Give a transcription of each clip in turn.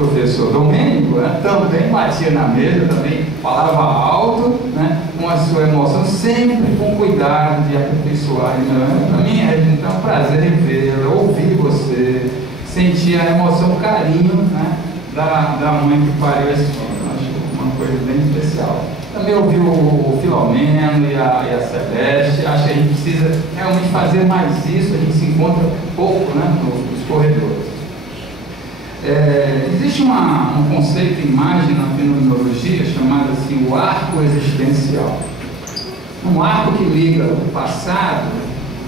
professor Domênico, né, também batia na mesa, também falava alto, né, com a sua emoção, sempre com cuidado de aperfeiçoar. Para mim é então um prazer revê-lo, ouvir você, sentir a emoção, o carinho, né, da mãe que pariu esse filho. Acho uma coisa bem especial. Também ouvi o Filomeno e a Celeste. Acho que a gente precisa realmente fazer mais isso. A gente se encontra pouco, né, nos corredores. Existe um conceito, imagem na fenomenologia chamado assim, o arco existencial. Um arco que liga o passado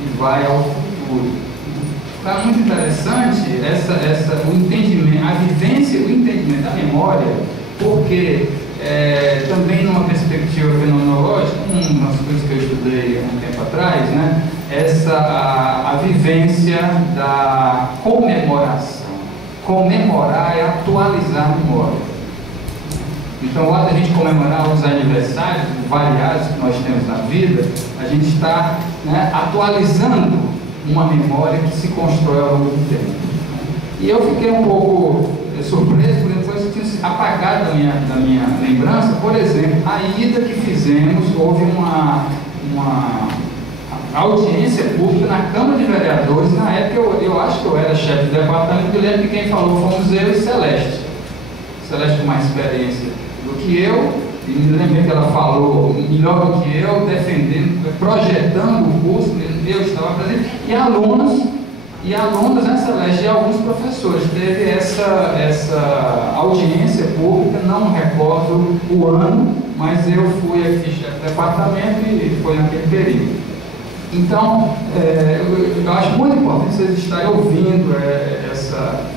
e vai ao futuro. Está muito interessante o entendimento, a vivência e o entendimento da memória, porque também numa perspectiva fenomenológica, uma das coisas que eu estudei há um tempo atrás, né, a vivência da comemoração. Comemorar é atualizar a memória. Então, ao a gente comemorar os aniversários variados que nós temos na vida, a gente está, né, atualizando uma memória que se constrói ao longo do tempo. E eu fiquei um pouco surpreso, porque depois eu tinha apagado da minha lembrança, por exemplo, a ida que fizemos, houve uma audiência pública na Câmara de Vereadores. Na época eu acho que eu era chefe de departamento, eu lembro que quem falou fomos eu e Celeste. Celeste com mais experiência do que eu, e me lembro que ela falou melhor do que eu, defendendo, projetando o curso, eu estava presente, e alunos, né, Celeste, e alguns professores. Teve essa audiência pública, não recordo o ano, mas eu fui aqui chefe de departamento e foi naquele período. Então, eu acho muito importante vocês estarem ouvindo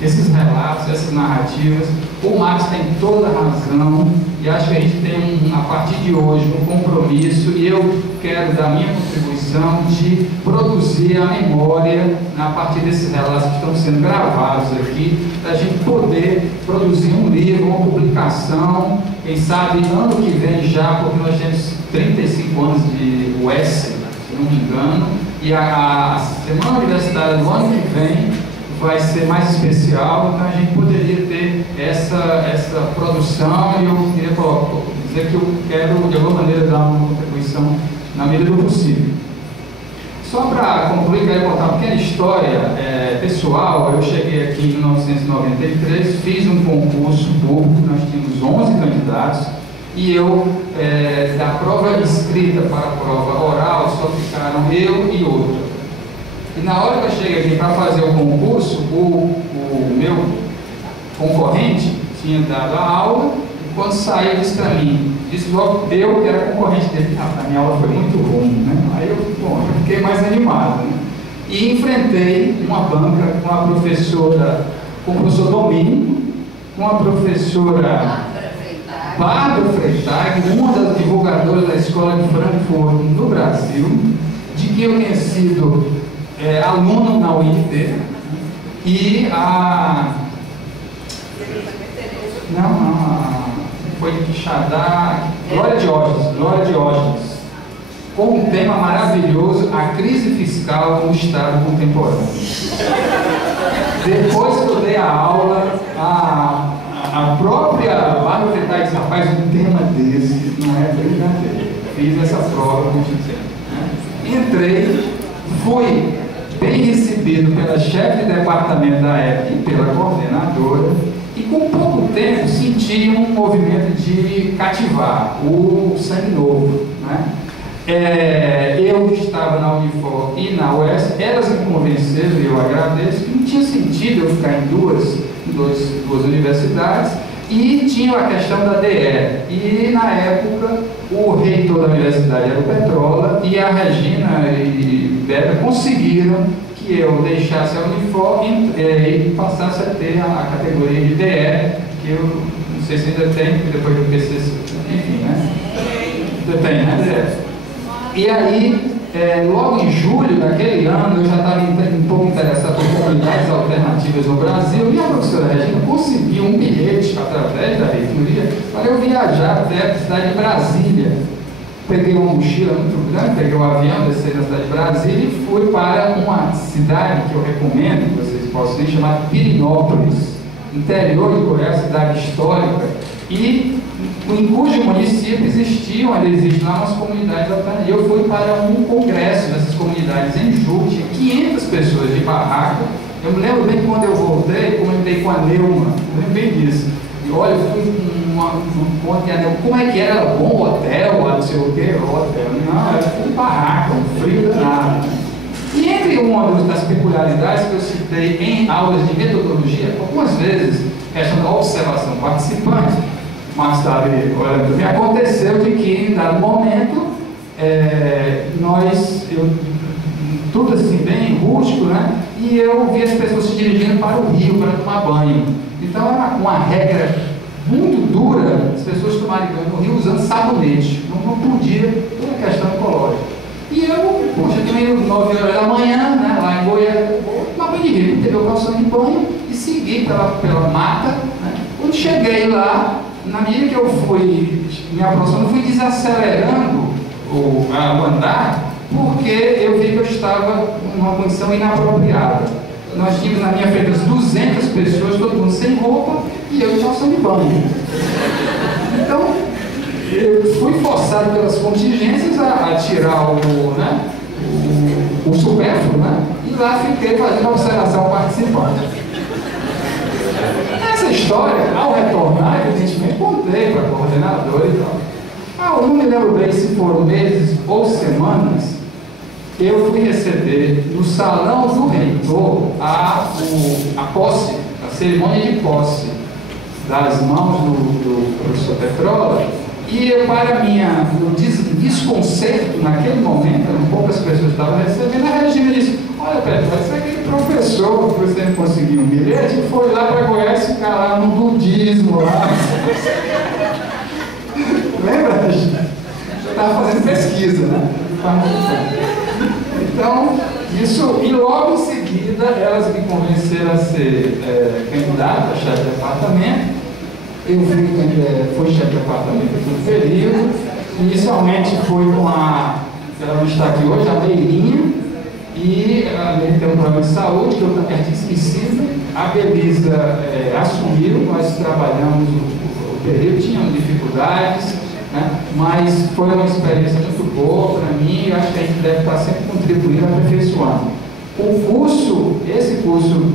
esses relatos, essas narrativas. O Marx tem toda a razão, e acho que a gente tem, a partir de hoje, um compromisso, e eu quero dar minha contribuição de produzir a memória a partir desses relatos que estão sendo gravados aqui, para a gente poder produzir um livro, uma publicação, quem sabe ano que vem já, porque nós temos 35 anos de UES, se não me engano, e a semana universitária do ano que vem vai ser mais especial, então a gente poderia ter essa produção, e eu queria dizer que eu quero de alguma maneira dar uma contribuição na medida do possível. Só para concluir, quero contar uma pequena história pessoal. Eu cheguei aqui em 1993, fiz um concurso público, nós tínhamos 11 candidatos, e eu, da prova escrita para a prova oral, só ficaram eu e outro. E na hora que eu cheguei aqui para fazer o concurso, o meu concorrente tinha dado a aula, e quando saiu, disse para mim, disse logo eu que era concorrente dele, a minha aula foi muito ruim, né? Aí eu fiquei mais animado, né? E enfrentei uma banca com a professora, com o professor Domênico, com a professora Bárbara Freitag, uma das divulgadoras da Escola de Frankfurt no Brasil, de que eu tinha sido aluno na UNB, e foi de Quixadá, Glória Diógenes, com um tema maravilhoso, a crise fiscal no Estado contemporâneo. Depois que eu dei a aula, a própria Bárbara Freitag disse, rapaz, um tema desse não é brincadeira. Fiz essa prova com o tempo. Entrei, fui bem recebido pela chefe de departamento da época e pela coordenadora, e com pouco tempo senti um movimento de cativar o sangue novo, né? Eu estava na Unifor e na UES, elas me convenceram, e eu agradeço, que não tinha sentido eu ficar em duas universidades, e tinha a questão da DE, e na época o reitor da universidade era o Petrola, e a Regina e Beta conseguiram que eu deixasse a Unifor e passasse a ter a categoria de DE, que eu não sei se ainda tem, porque depois do PCC, enfim, né? Tem, né, DE? E aí, logo em julho daquele ano, eu já estava um pouco interessado por comunidades alternativas no Brasil, e a professora Regina conseguiu um bilhete através da reitoria para eu viajar até a cidade de Brasília. Peguei uma mochila muito grande, peguei um avião, desci na cidade de Brasília e fui para uma cidade que eu recomendo que vocês possam ir, chamada Pirinópolis, interior de Goiás, cidade histórica, e em cujo município ainda existem lá umas comunidades alternativas. Eu fui para um congresso dessas comunidades em Juti, 500 pessoas de barraca. Eu me lembro bem que quando eu voltei, comentei com a Neuma, eu lembrei disso. E olha, eu fui num ponto e a Neuma, como é que era? Bom hotel, não sei o que, hotel. Não, era tudo barraca, um frio danado. E entre uma das peculiaridades que eu citei em aulas de metodologia, algumas vezes, questão da observação participante, mais tarde, me aconteceu de que, em dado momento, tudo assim, bem rústico, né? E eu vi as pessoas se dirigindo para o rio para tomar banho. Então, era uma regra muito dura as pessoas tomarem banho no rio usando sabonete. Não podia, toda a questão ecológica. E eu, poxa, também 9 horas da manhã, né, lá em Goiás, vou tomar banho de rio, peguei o calção de banho e segui pela mata. Né? Quando cheguei lá, na medida que eu fui me aproximando, fui desacelerando o andar, porque eu vi que eu estava numa condição inapropriada. Nós tínhamos na minha frente 200 pessoas, todo mundo sem roupa, e eu de calção de banho. Então, eu fui forçado pelas contingências a tirar o supérfluo, né? E lá fiquei fazendo observação participante. Essa história, ao retornar, evidentemente, contei para a coordenadora e tal. Eu não me lembro bem se foram meses ou semanas, eu fui receber no salão do reitor a posse, a cerimônia de posse das mãos do professor Petrola, e para meu desconcerto naquele momento, poucas pessoas estavam recebendo, a Regina disse: olha, Petrola, esse é aquele professor que você não conseguiu um bilhete, foi lá para Goiás ficar lá no budismo lá. Lembra, Regina? Eu estava fazendo pesquisa, né? Então, isso, e logo em seguida, elas me convenceram a ser candidata a chefe de departamento. Eu fui chefe de departamento por um período. Inicialmente foi com ela não está aqui hoje, a Beirinha, e a Beirinha tem um problema de saúde, que eu tinha esquecido. A Belisa assumiu, nós trabalhamos o período, tínhamos dificuldades, né? Mas foi uma experiência muito boa para mim, e acho que a gente deve estar sempre contribuindo, aperfeiçoando. Esse curso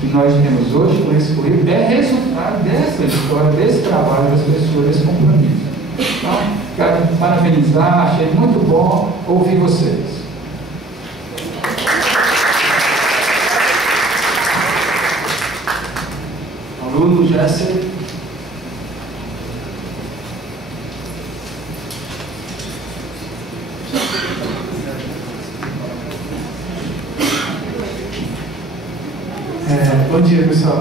que nós temos hoje, com esse currículo, é resultado dessa história, desse trabalho das pessoas, desse compromisso. Então, quero parabenizar, achei muito bom ouvir vocês. Aluno Jesse. Bom dia, pessoal.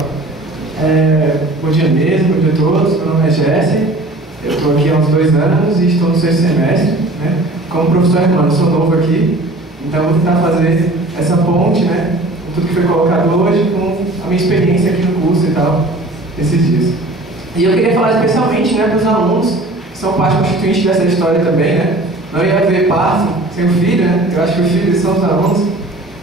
Bom dia mesmo, bom dia a todos. Meu nome é Jesse. Eu estou aqui há uns 2 anos e estou no 6º semestre, né? Como professor irmão, eu sou novo aqui, então vou tentar fazer essa ponte, né? Com tudo que foi colocado hoje, com a minha experiência aqui no curso e tal, esses dias. E eu queria falar especialmente, né, para os alunos que são parte constituinte dessa história também, né? Não ia haver parto sem o filho, né? Eu acho que os filhos são os alunos.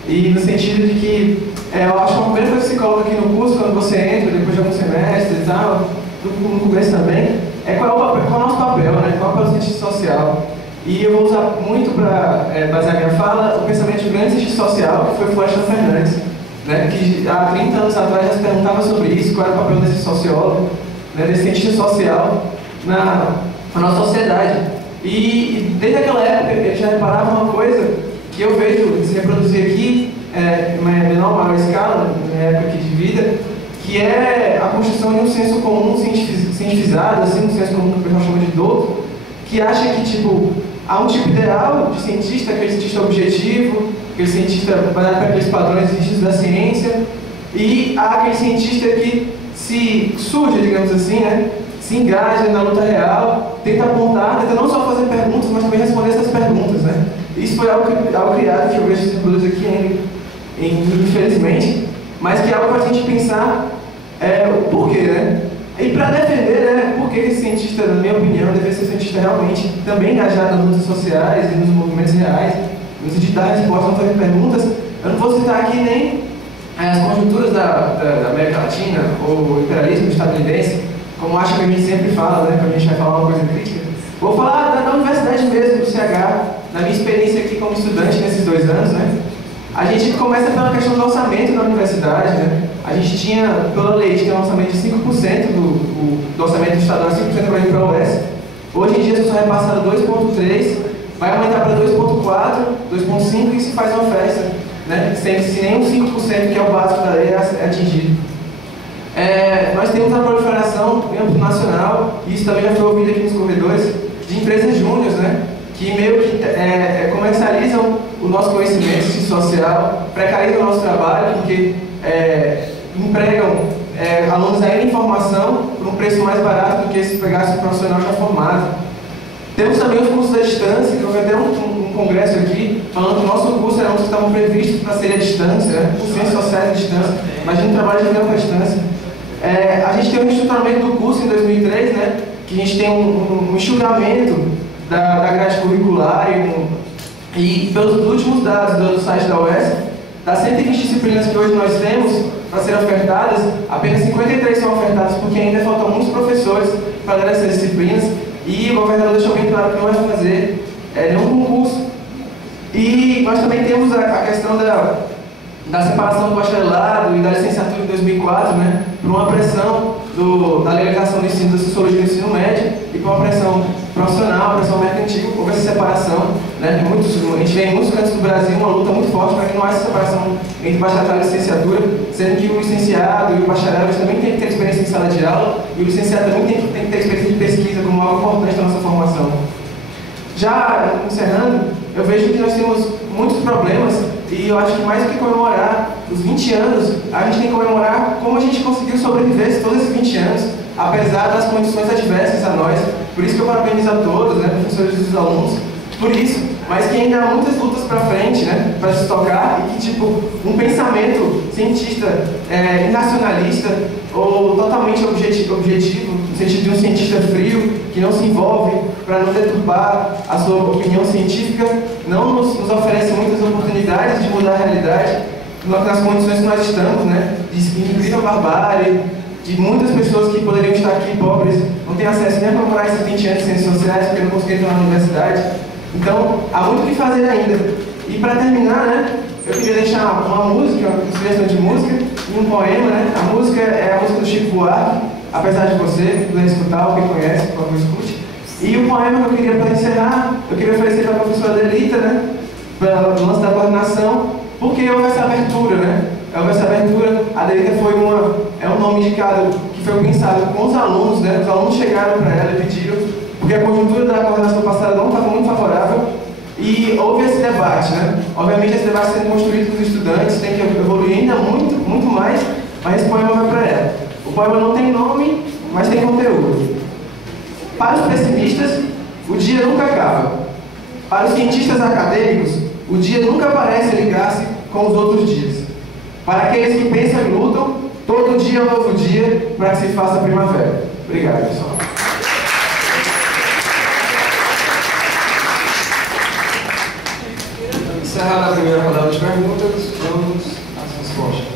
E no sentido de que eu acho que uma primeira coisa que se coloca aqui no curso, quando você entra, depois de alguns semestres e tal, no começo também, qual é o nosso papel, né? Qual é o papel do cientista social. E eu vou usar muito para basear minha fala o pensamento de um grande cientista social, que foi Florestan Fernandes, né? Que há 30 anos atrás já se perguntava sobre isso, qual era o papel desse sociólogo, né? Desse cientista social na nossa sociedade. E desde aquela época ele já reparava uma coisa que eu vejo se reproduzir aqui, em menor ou maior escala, na minha época aqui de vida, que é a construção de um senso comum cientificado, assim, um senso comum que o pessoal chama de douto, que acha que, tipo, há um tipo ideal de cientista, aquele cientista objetivo, aquele cientista baseado para aqueles padrões exigentes da ciência, e há aquele cientista que se surge, digamos assim, né, se engaja na luta real, tenta apontar, tenta não só fazer perguntas, mas também responder essas perguntas, né? Isso foi algo criado, que eu vejo se reproduz aqui, infelizmente, mas que é algo para a gente pensar o porquê, né? E para defender, né, por que esse cientista, na minha opinião, deve ser um cientista realmente também engajado nas lutas sociais e nos movimentos reais, no sentido de dar resposta, não fazer perguntas. Eu não vou citar aqui nem as conjunturas da América Latina, ou o imperialismo estadunidense, como acho que a gente sempre fala, né, quando a gente vai falar uma coisa crítica, vou falar da universidade mesmo, do CH, na minha experiência aqui como estudante nesses 2 anos, né. A gente começa pela questão do orçamento da universidade, né. A gente tinha, pela lei, tinha um orçamento de 5% do orçamento estadual, 5% para ir para a UES. Hoje em dia, só é repassado 2,3%, vai aumentar para 2,4%, 2,5% e se faz uma festa, né? Se nem os 5%, que é o básico da lei, é atingido. Nós temos a proliferação em âmbito nacional, e isso também já foi ouvido aqui nos corredores, de empresas júniores, né? Que meio que comercializam o nosso conhecimento social, precarizam o nosso trabalho, porque empregam alunos ainda em formação por um preço mais barato do que se pegasse um profissional já formado. Temos também os cursos à distância, que houve até um congresso aqui, falando que o nosso curso era um que estavam previstos para ser à distância, né? Ciências sociais à distância. Imagina um trabalho de campo à distância. A gente tem um estruturamento do curso em 2003, né? Que a gente tem um enxugamento da grade curricular e pelos últimos dados do site da UES, das 120 disciplinas que hoje nós temos para serem ofertadas, apenas 53 são ofertadas porque ainda faltam muitos professores para dar essas disciplinas. E o governador deixou bem claro que não vai fazer nenhum concurso. E nós também temos a questão da separação do bacharelado e da licenciatura em 2004, né, por uma pressão da legalização do ensino da sociologia do ensino médio e por uma pressão profissional, pressão mercantil, houve essa separação. Né, a gente vê em muitos cantos do Brasil uma luta muito forte para que não haja separação entre bacharelado e licenciatura, sendo que o licenciado e o bacharel também tem que ter experiência em sala de aula e o licenciado também tem que ter experiência de pesquisa como algo importante da nossa formação. Já encerrando, eu vejo que nós temos muitos problemas e eu acho que mais do que comemorar os 20 anos, a gente tem que comemorar como a gente conseguiu sobreviver todos esses 20 anos, apesar das condições adversas a nós. Por isso que eu parabenizo a todos, né, professores e os alunos, por isso, mas que ainda há muitas lutas para frente, né, para se tocar e que, tipo, um pensamento cientista nacionalista ou totalmente objetivo, no sentido de um cientista frio, que não se envolve para não deturpar a sua opinião científica, não nos oferece muitas oportunidades de mudar a realidade nas condições que nós estamos, né, de incrível barbárie, de muitas pessoas que poderiam estar aqui pobres, não têm acesso nem a comemorar esses 20 anos de ciências sociais porque não conseguiram entrar na universidade. Então, há muito o que fazer ainda. E para terminar, né, eu queria deixar uma música, uma sugestão de música e um poema, né? A música é a música do Chico Buarque, Apesar de Você, puder escutar, ou quem conhece, por favor, escute. E o poema que eu queria, para encerrar, eu queria oferecer para a professora Adelita, né, para o lance da coordenação, porque houve essa abertura, né? Houve essa abertura, a Adelita foi um nome indicado que foi pensado com os alunos, né? Os alunos chegaram para ela e pediram, porque a conjuntura da coordenação passada não estava muito favorável e houve esse debate, né? Obviamente esse debate sendo construído com os estudantes, tem que evoluir ainda muito, muito mais, mas esse poema vai para ela. O poema não tem nome, mas tem conteúdo. Para os pessimistas, o dia nunca acaba. Para os cientistas acadêmicos, o dia nunca parece ligar-se com os outros dias. Para aqueles que pensam e lutam, todo dia é um novo dia para que se faça primavera. Obrigado, pessoal. Encerrada a primeira rodada de perguntas, vamos às respostas.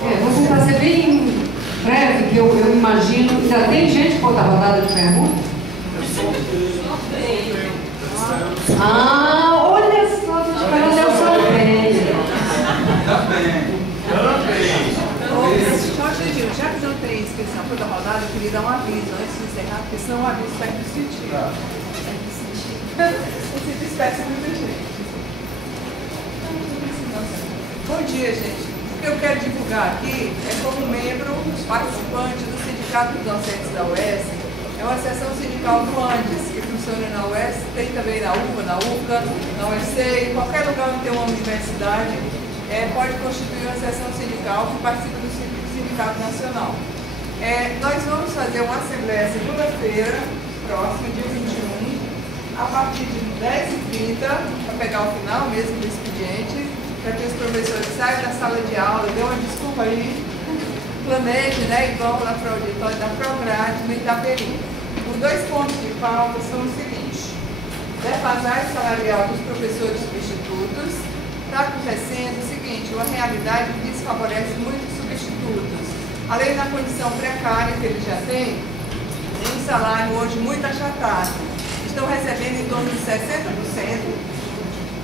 Vou tentar ser bem breve, que eu imagino. Já tem gente para outra rodada de perguntas? Olha só, estou esperando eu sorteio. Já que não tem inscrição para outra rodada, eu queria dar um aviso antes de encerrar, porque senão o aviso perde o sentido. Esse espécie de muita gente. Bom dia, gente. O que eu quero divulgar aqui é como membro, participante do Sindicato dos Docentes da UES. É uma seção sindical do Andes, que funciona na UES, tem também na UFA, na UFCA, na UFC, em qualquer lugar onde tem uma universidade, pode constituir uma seção sindical que participa do Sindicato Nacional. Nós vamos fazer uma assembleia segunda-feira, próxima, dia 21, a partir de 10h30, para pegar o final mesmo do expediente, para que os professores saiam da sala de aula, dê uma desculpa aí, planejem, né, e vão lá para o auditório da Prograde, no Itaperi. Os 2 pontos de pauta são os seguintes: defasagem salarial dos professores substitutos, está acontecendo o seguinte, uma realidade que desfavorece muitos substitutos. Além da condição precária que eles já têm, tem um salário hoje muito achatado. Estão recebendo em torno de 60%.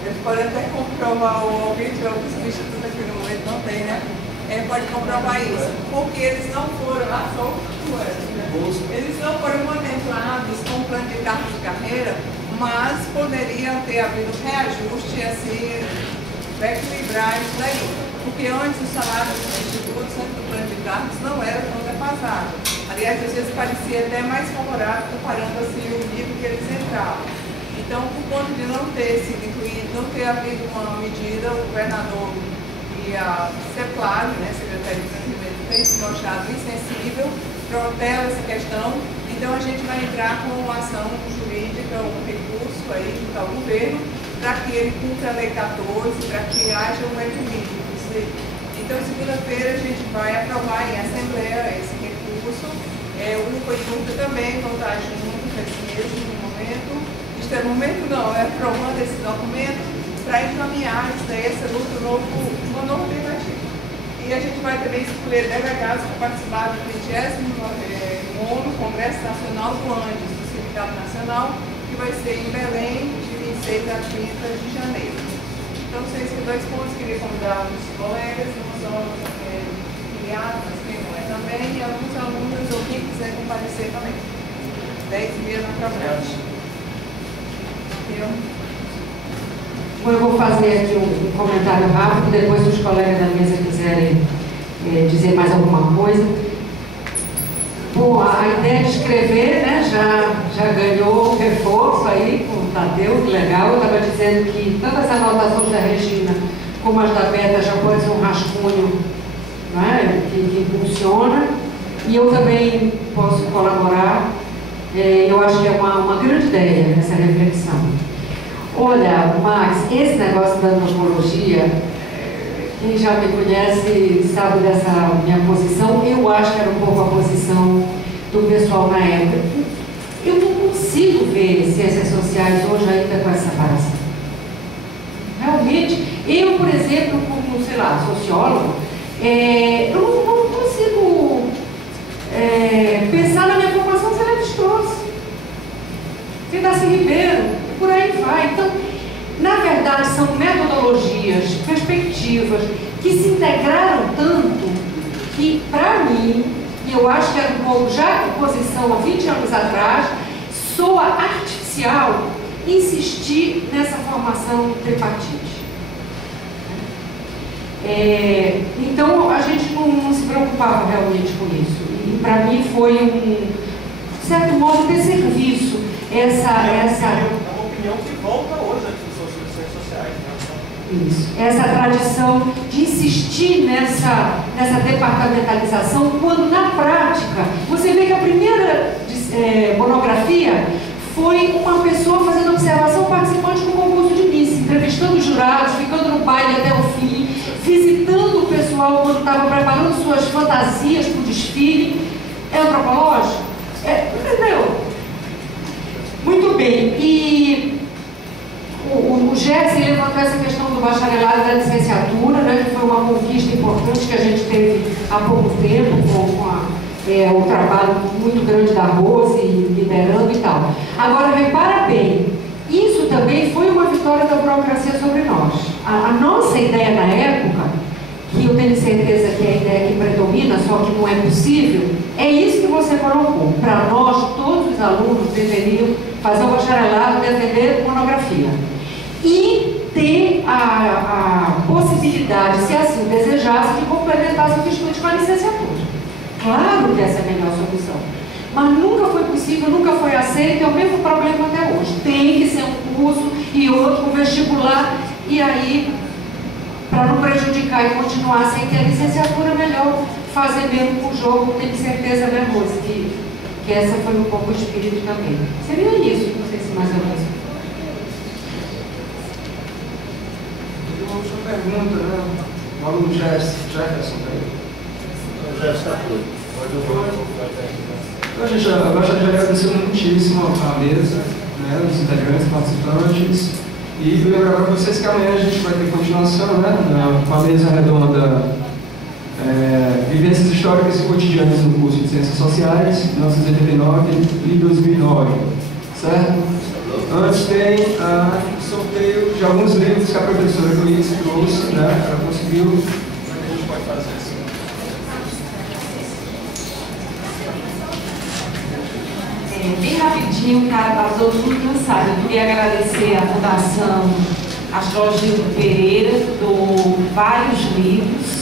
Eles podem até comprovar, alguém tiver algum substituto aqui no momento, não tem, né? Pode comprovar isso. Porque eles não foram, eles não foram contemplados com o plano de cargos de carreira, mas poderiam ter havido reajuste assim, para equilibrar isso daí. Porque antes o salário dos substitutos, antes do plano de cargos, não era tão defasado. Aliás, às vezes parecia até mais favorável comparando assim o nível que eles entravam. Então, por conta de não ter sido incluído, não ter havido uma medida, o governador e a CEPLAG, né, Secretaria de Desenvolvimento, tem se mostrado insensível, protela essa questão. Então, a gente vai entrar com uma ação jurídica, um recurso aí junto ao governo, para que ele cumpra a Lei 14, para que haja um equilíbrio. Então, segunda-feira, a gente vai aprovar em Assembleia esse recurso. O Coiturca também vão estar juntos nesse mesmo momento. Isto é momento não, aprovando esse documento para encaminhar essa luta, uma nova tentativa. E a gente vai também escolher delegados para participar do 29º Congresso Nacional do ANDES, do Sindicato Nacional, que vai ser em Belém, de 26 a 30 de janeiro. Então, são esses dois pontos que eu queria convidar os colegas, não só filiados, mas quem não é também, e alguns alunos ou quem quiser comparecer também. 10h30 na Probrante. Bom, eu vou fazer aqui um comentário rápido, depois se os colegas da mesa quiserem dizer mais alguma coisa. Bom, a ideia de escrever, né, já ganhou reforço aí com o Tadeu, que legal. Eu estava dizendo que tanto as anotações da Regina como as da Beta já pode ser um rascunho, né, que funciona. E eu também posso colaborar. Eu acho que é uma grande ideia essa reflexão. Olha, Max, esse negócio da antropologia, quem já me conhece sabe dessa minha posição. Eu acho que era um pouco a posição do pessoal na época. Eu não consigo ver ciências sociais hoje ainda com essa separação. Realmente, eu, por exemplo, como, sei lá, sociólogo, eu não consigo pensar na minha formação sem Levi-Strauss, sem Darcy Ribeiro, e por aí vai. Então, na verdade, são metodologias, perspectivas que se integraram tanto que, para mim, e eu acho que era um pouco já de posição há 20 anos atrás, soa artificial insistir nessa formação tripartite. Então, a gente não se preocupava realmente com isso. E, para mim, foi de certo modo, de serviço. É uma opinião que volta hoje à discussão sobre ciências sociais, né? Isso. Essa tradição de insistir nessa departamentalização, quando na prática você vê que a primeira monografia foi uma pessoa fazendo observação participante do concurso de Miss, entrevistando os jurados, ficando no baile até o fim, visitando o pessoal quando estava preparando suas fantasias para o desfile. É antropológico? Entendeu? Muito bem. E o Gerson levantou essa questão do bacharelado da licenciatura, né, que foi uma conquista importante que a gente teve há pouco tempo, com o trabalho muito grande da Rose, liderando e tal. Agora, repara bem, isso também foi uma vitória da burocracia sobre nós. A nossa ideia na época, que eu tenho certeza que é a ideia que predomina, só que não é possível, é isso que você colocou. Para nós, todos os alunos deveriam fazer o bacharelado, defender monografia. E ter a possibilidade, se assim desejasse, de complementar seu estudo com a licenciatura. Claro que essa é a melhor solução. Mas nunca foi possível, nunca foi aceito, é o mesmo problema até hoje. Tem que ser um curso e outro com vestibular, e aí, para não prejudicar e continuar sem ter a licenciatura, melhor fazer mesmo o jogo. Tenho certeza, né, Rose, que essa foi um pouco o espírito também. Seria isso, não sei se mais ou menos. Uma última pergunta, né? O aluno Jefferson, O Jefferson está tudo. Então, gente, eu gostaria de agradecer muitíssimo à mesa, né, os integrantes, participantes. E lembrar para vocês que amanhã a gente vai ter continuação, né, com a mesa redonda Vivências Históricas e Cotidianas no curso de Ciências Sociais, 1989 e 2009, certo? Antes tem sorteio de alguns livros que a professora Luiz trouxe, né, ela conseguiu. Como é que a gente pode fazer isso? Bem rapidinho, cara, para todo mundo cansado. Eu queria agradecer à Fundação Astrógildo Pereira, do vários livros.